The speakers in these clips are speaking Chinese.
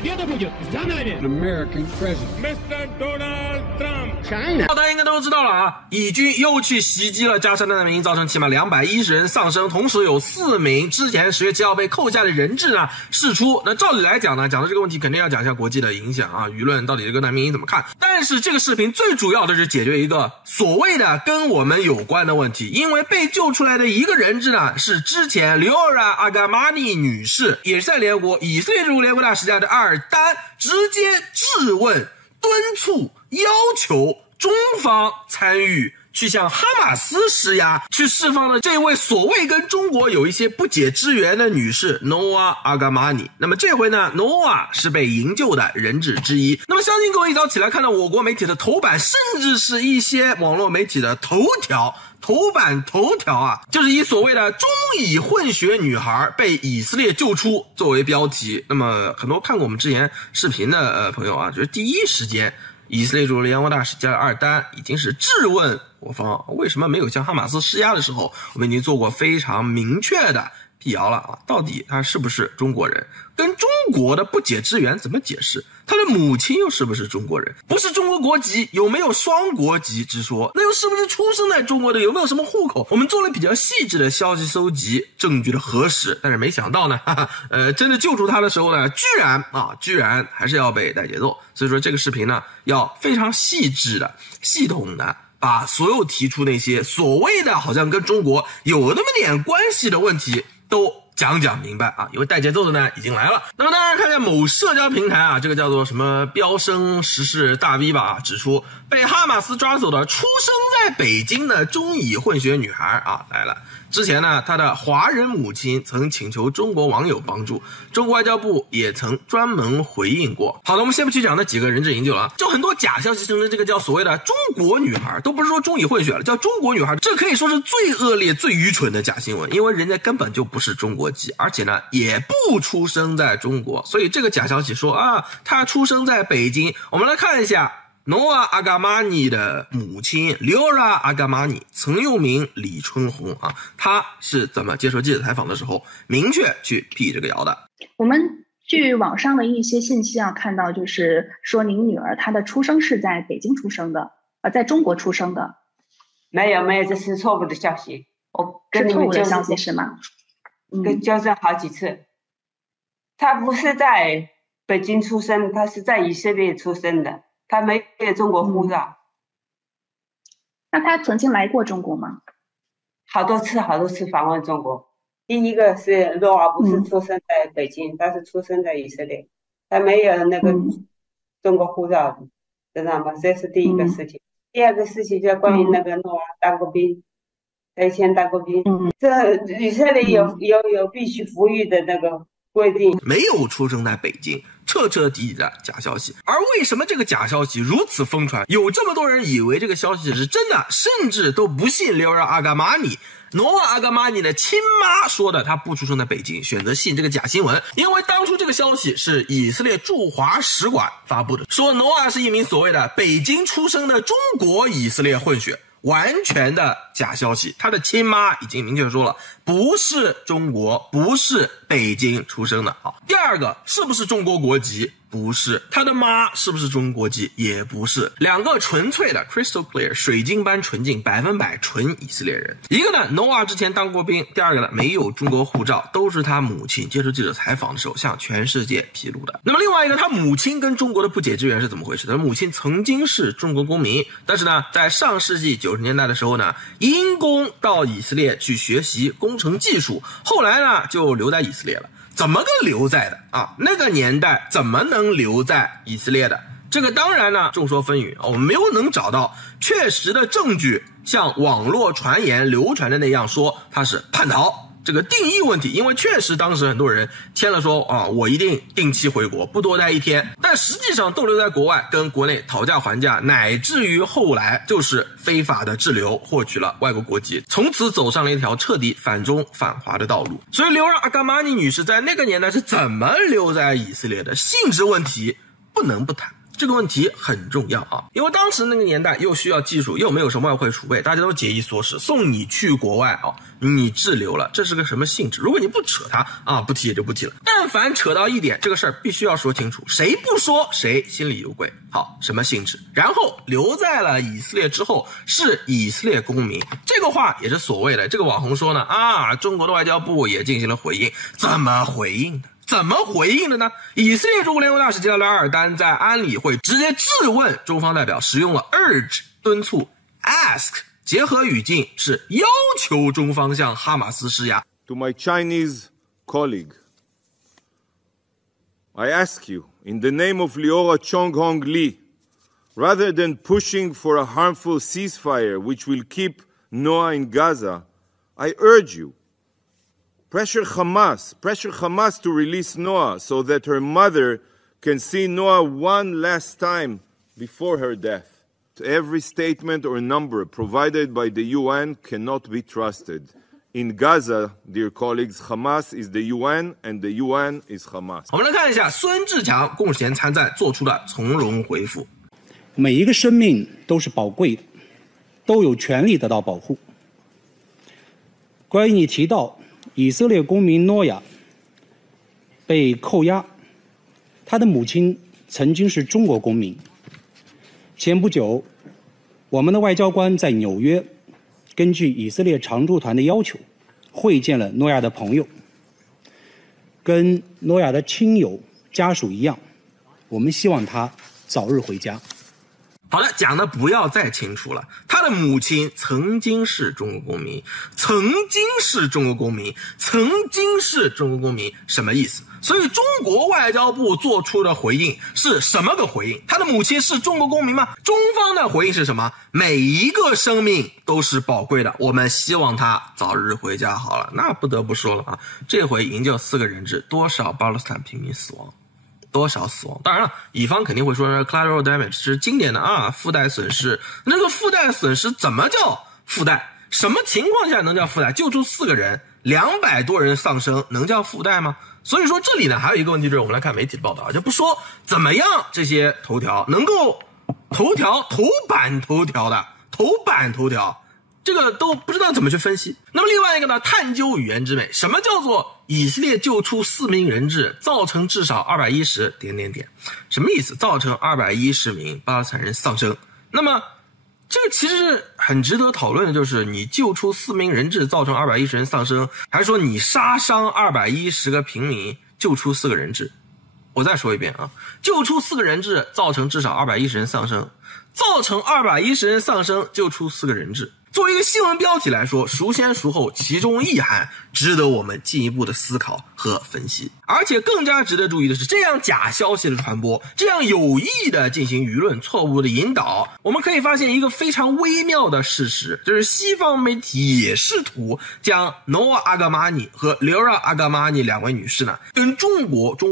Победа будет за nami. American president. Mr. Donald Trump. China. 大家应该都知道了啊，以军又去袭击了加沙难民营，造成起码210人丧生，同时有4名之前10月7号被扣下的人质呢释出。那照理来讲呢，讲到这个问题肯定要讲一下国际的影响啊，舆论到底这个难民营怎么看。但是这个视频最主要的是解决一个所谓的跟我们有关的问题，因为被救出来的一个人质呢是之前Leora Agamani 女士，也是在联合国以色列驻联合国大使家的阿尔丹直接质问、敦促、要求中方参与去向哈马斯施压，去释放了这位所谓跟中国有一些不解之缘的女士 Noa Agamani。 那么这回呢 Noa 是被营救的人质之一。那么相信各位一早起来看到我国媒体的头版，甚至是一些网络媒体的头版头条啊，就是以所谓的中以混血女孩被以色列救出作为标题。那么很多看过我们之前视频的朋友啊，就是第一时间以色列驻联合国大使加尔阿尔丹已经是质问我方为什么没有向哈马斯施压的时候，我们已经做过非常明确的辟谣了啊，到底他是不是中国人，跟中国的不解之缘怎么解释，他的母亲又是不是中国人，不是中国国籍有没有双国籍之说，那又是不是出生在中国的，有没有什么户口，我们做了比较细致的消息搜集，证据的核实。但是没想到呢真的救出他的时候呢，居然还是要被带节奏。所以说这个视频呢要非常细致的系统的把所有提出那些所谓的好像跟中国有那么点关系的问题都讲明白啊，因为带节奏的呢已经来了。那么当然看见某社交平台啊，这个叫做什么飙升时事大 V 吧指出，被哈马斯抓走的出生在北京的中以混血女孩啊来了。之前呢，她的华人母亲曾请求中国网友帮助，中国外交部也曾专门回应过。好的，我们先不去讲那几个人质营救了啊，就很多假消息声称这个叫所谓的中国女孩，都不是说中以混血了，叫中国女孩，这可以说是最恶劣、最愚蠢的假新闻，因为人家根本就不是中国籍，而且呢也不出生在中国，所以这个假消息说啊，她出生在北京。我们来看一下Noa Agamani 的母亲 Leora Agamani 曾用名李春红啊，她是怎么接受记者采访的时候明确去辟这个谣的。我们据网上的一些信息啊，看到就是说您女儿她的出生是在北京出生的，在中国出生的。没有，这是错误的消息。我跟你们是错误的消息是吗？跟纠正好几次。她不是在北京出生，她是在以色列出生的。他没有中国护照。那他曾经来过中国吗？好多次访问中国。第一个是诺瓦不是出生在北京，他是出生在以色列，他没有那个中国护照，知道吗？这是第一个事情。第二个事情就关于那个诺瓦当过兵，他以前当过兵。这以色列有必须服役的那个规定，没有出生在北京，彻底的假消息。而为什么这个假消息如此疯传，有这么多人以为这个消息是真的，甚至都不信Leora Agamani、Noa Agamani 的亲妈说的，她不出生在北京，选择信这个假新闻。因为当初这个消息是以色列驻华使馆发布的，说 Noa 是一名所谓的北京出生的中国以色列混血，完全的假消息。他的亲妈已经明确说了，不是中国，不是北京出生的。好，第二个，是不是中国国籍？不是。他的妈是不是中国籍？也不是。两个纯粹的 crystal clear 水晶般纯净100%纯以色列人。一个呢 Noa 之前当过兵，第二个呢没有中国护照，都是他母亲接受记者采访的时候向全世界披露的。那么另外一个，他母亲跟中国的不解之缘是怎么回事？他母亲曾经是中国公民，但是呢在上世纪90年代的时候呢，因公到以色列去学习工程技术，后来呢就留在以色列了。怎么个留在的啊？那个年代怎么能留在以色列的？这个当然呢众说纷纭，我们没有能找到确实的证据，像网络传言流传的那样说他是叛逃。这个定义问题，因为确实当时很多人签了说啊，我一定定期回国，不多待1天，但实际上逗留在国外，跟国内讨价还价，乃至于后来就是非法的滞留，获取了外国国籍，从此走上了一条彻底反中反华的道路。所以Leora Agamani女士在那个年代是怎么留在以色列的，性质问题不能不谈。这个问题很重要啊，因为当时那个年代又需要技术，又没有什么外汇储备，大家都节衣缩食，送你去国外啊，你滞留了，这是个什么性质？如果你不扯它啊，不提也就不提了。但凡扯到一点，这个事儿必须要说清楚，谁不说谁心里有鬼。好，什么性质？然后留在了以色列之后是以色列公民，这个话也是所谓的这个网红说呢中国的外交部也进行了回应，怎么回应的？怎么回应的呢？以色列中国联合大使吉拉拉尔丹在安理会直接质问中方代表，使用了 urge 敦促 ask 结合语境是要求中方向哈马斯施压。 To my Chinese colleague, I ask you, in the name of Liora Chonghong Li, rather than pushing for a harmful ceasefire which will keep Noah in Gaza, I urge you, pressure Hamas to release Noah so that her mother can see Noah one last time before her death. Every statement or number provided by the UN cannot be trusted. In Gaza, dear colleagues, Hamas is the UN and the UN is Hamas. 我们来看一下孙志强共衔参赞做出的从容回复。每一个生命都是宝贵的，都有权利得到保护。关于你提到以色列公民诺亚被扣押，他的母亲曾经是中国公民。前不久，我们的外交官在纽约根据以色列常驻团的要求，会见了诺亚的朋友，跟诺亚的亲友家属一样，我们希望他早日回家。好的，讲的不要再清楚了。他的母亲曾经是中国公民，曾经是中国公民，曾经是中国公民，什么意思？所以中国外交部做出的回应是什么个回应？他的母亲是中国公民吗？中方的回应是什么？每一个生命都是宝贵的，我们希望他早日回家。好了，那不得不说了这回营救4个人质，多少巴勒斯坦平民死亡？多少死亡？当然了，乙方肯定会说 collateral damage 是经典的附带损失。那个附带损失怎么叫附带？什么情况下能叫附带？救出4个人，200多人丧生，能叫附带吗？所以说这里呢还有一个问题，就是我们来看媒体的报道，就不说怎么样这些头条能够头版头条，这个都不知道怎么去分析。那么另外一个呢，探究语言之美，什么叫做以色列救出4名人质，造成至少210……什么意思？造成210名巴勒斯坦人丧生。那么这个其实很值得讨论的，就是你救出4名人质造成210人丧生，还是说你杀伤210个平民救出4个人质？我再说一遍救出4个人质造成至少210人丧生，造成210人丧生救出4个人质。作为一个新闻标题来说，孰先孰后，其中意涵值得我们进一步的思考和分析。而且更加值得注意的是，这样假消息的传播，这样有意的进行舆论错误的引导，我们可以发现一个非常微妙的事实，就是西方媒体也试图将 Noa Argamani 和 Liora Argamani 2位女士呢跟中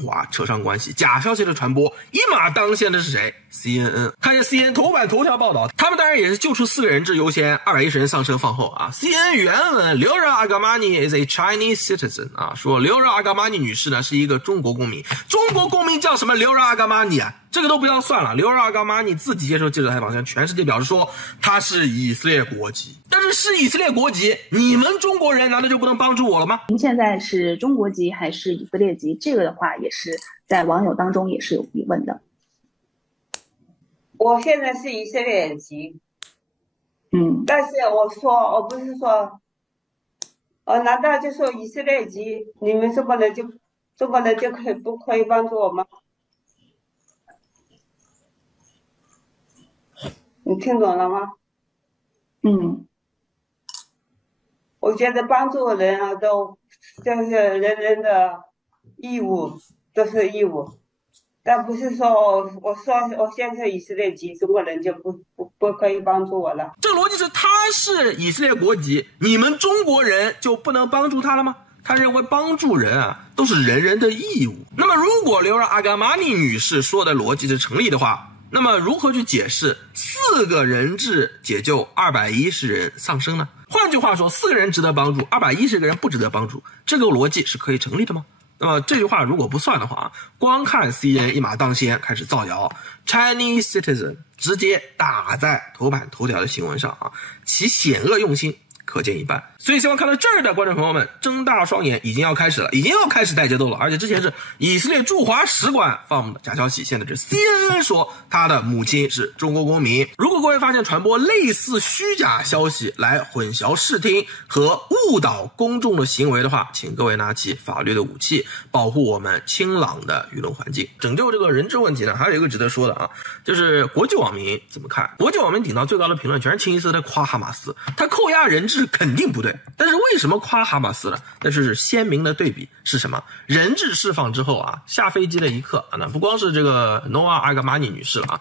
华扯上关系。假消息的传播一马当先的是谁？ CNN。 看见 CNN 头版头条报道，他们当然也是救出4个人质优先，210人丧生放后CNN 原文 Liora Argamani is a Chinese citizen 说 Liora Argamani 女士呢是一个中国公民。中国公民叫什么 Liora Argamani 这个都不要算了。Liora Argamani 自己接受记者采访向全世界表示说她是以色列国籍，但是以色列国籍，你们中国人难道就不能帮助我了吗？您现在是中国籍还是以色列籍？这个的话也是在网友当中也是有疑问的。我现在是以色列籍，但是我不是说，难道就说以色列籍，你们中国人就不可以帮助我吗？你听懂了吗？我觉得帮助人都就是人人的义务，都是义务。但不是说我现在以色列籍，中国人就不可以帮助我了。这个逻辑是他是以色列国籍，你们中国人就不能帮助他了吗？他认为帮助人都是人人的义务。那么如果Liora Argamani女士说的逻辑是成立的话，那么如何去解释4个人质解救210人丧生呢？换句话说，4个人值得帮助，210个人不值得帮助，这个逻辑是可以成立的吗？那么这句话如果不算的话，光看 CNN 一马当先开始造谣 Chinese citizen 直接打在头版头条的新闻上其险恶用心可见一斑。所以希望看到这儿的观众朋友们睁大双眼，已经要开始带节奏了。而且之前是以色列驻华使馆放的假消息，现在是 CNN 说他的母亲是中国公民。如果各位发现传播类似虚假消息来混淆视听和误导公众的行为的话，请各位拿起法律的武器，保护我们清朗的舆论环境。拯救这个人质问题呢，还有一个值得说的啊，就是国际网民怎么看？国际网民顶到最高的评论全是清一色的夸哈马斯，他扣押人质肯定不对，但是为什么夸哈马斯呢？但是鲜明的对比是什么？人质释放之后啊，下飞机的一刻啊，那不光是这个 Noa Argamani 女士了啊，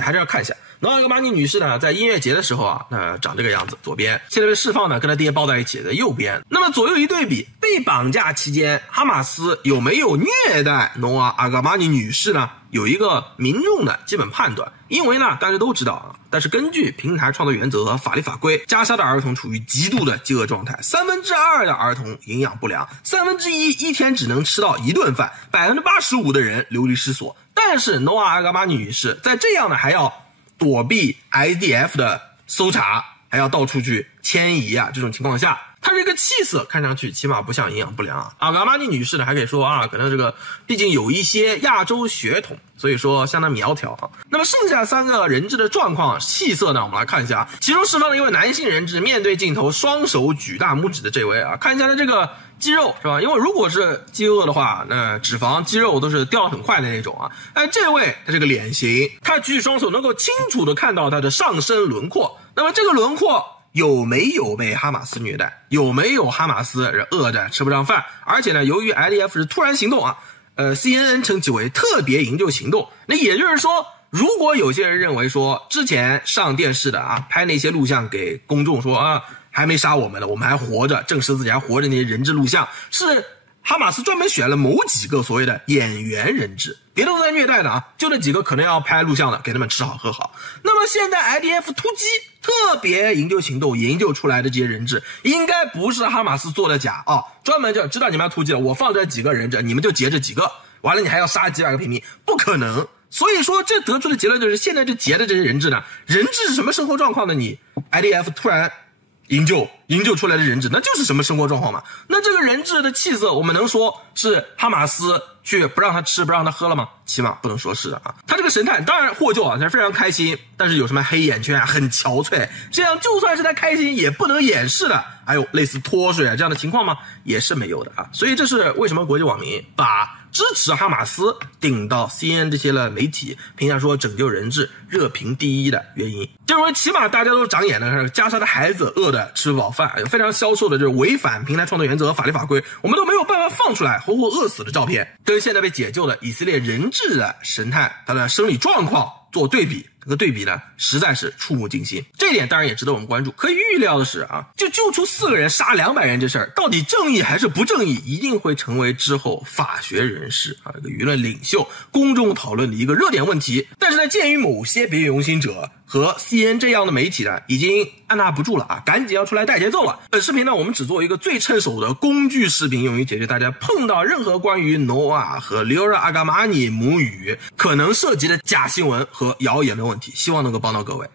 还是要看一下。Noa Argamani 女士呢，在音乐节的时候啊，长这个样子，左边；现在被释放呢，跟她爹抱在一起的右边。那么左右一对比，被绑架期间，哈马斯有没有虐待 Noa Argamani 女士呢？有一个民众的基本判断，因为呢，大家都知道啊，但是根据平台创作原则和法律法规，加沙的儿童处于极度的饥饿状态，2/3的儿童营养不良，1/3一天只能吃到1顿饭，85%的人流离失所。但是 Noa Argamani 女士在这样的还要躲避 IDF 的搜查，还要到处去迁移啊，这种情况下，她这个气色看上去起码不像营养不良啊。阿嘎玛尼女士呢，还可以说啊，可能这个毕竟有一些亚洲血统，所以说相当苗条啊。那么剩下3个人质的状况、气色呢，我们来看一下。其中释放的一位男性人质面对镜头，双手举大拇指的这位啊，看一下他这个肌肉是吧？因为如果是饥饿的话，那脂肪、肌肉都是掉得很快的那种啊。这位他这个脸型，他举双手能够清楚的看到他的上身轮廓。那么这个轮廓有没有被哈马斯虐待？有没有哈马斯饿着吃不上饭？而且呢，由于 IDF 是突然行动啊，CNN 称其为特别营救行动。那也就是说，如果有些人认为说之前上电视的啊，拍那些录像给公众说啊，还没杀我们呢，我们还活着，证实自己还活着，那些人质录像是哈马斯专门选了某几个所谓的演员人质，别的都在虐待的啊，就那几个可能要拍录像的，给他们吃好喝好。那么现在 IDF 突击特别营救行动营救出来的这些人质，应该不是哈马斯做的假啊，专门就知道你们要突击了，我放这几个人质，你们就劫这几个，完了你还要杀几百个平民，不可能。所以说这得出的结论就是，现在这劫的这些人质呢，人质是什么生活状况呢？你 IDF 突然营救出来的人质，那就是什么生活状况嘛？那这个人质的气色，我们能说是哈马斯去不让他吃不让他喝了吗？起码不能说是啊。他这个神态当然获救啊，他是非常开心，但是有什么黑眼圈啊，很憔悴，这样就算是他开心也不能掩饰的，还有类似脱水啊这样的情况吗？也是没有的啊。所以这是为什么国际网民把支持哈马斯顶到 CNN 这些了媒体评价说拯救人质热评第一的原因，就是说起码大家都长眼的，加沙的孩子饿的吃不饱饭，有非常销售的就是违反平台创作原则和法律法规，我们都没有办法放出来活活饿死的照片，跟现在被解救的以色列人质的神态，他的生理状况做对比，这个对比呢实在是触目惊心。这一点当然也值得我们关注。可以预料的是啊，就救出4个人杀200人这事儿，到底正义还是不正义，一定会成为之后法学人士啊，这个舆论领袖公众讨论的一个热点问题。但是呢，鉴于某些别有用心者和 CNN 这样的媒体呢，已经按捺不住了啊，赶紧要出来带节奏了。本视频呢，我们只做一个最趁手的工具视频，用于解决大家碰到任何关于 Noa 和 Liora Argamani 母语可能涉及的假新闻和谣言的问题，希望能够帮到各位。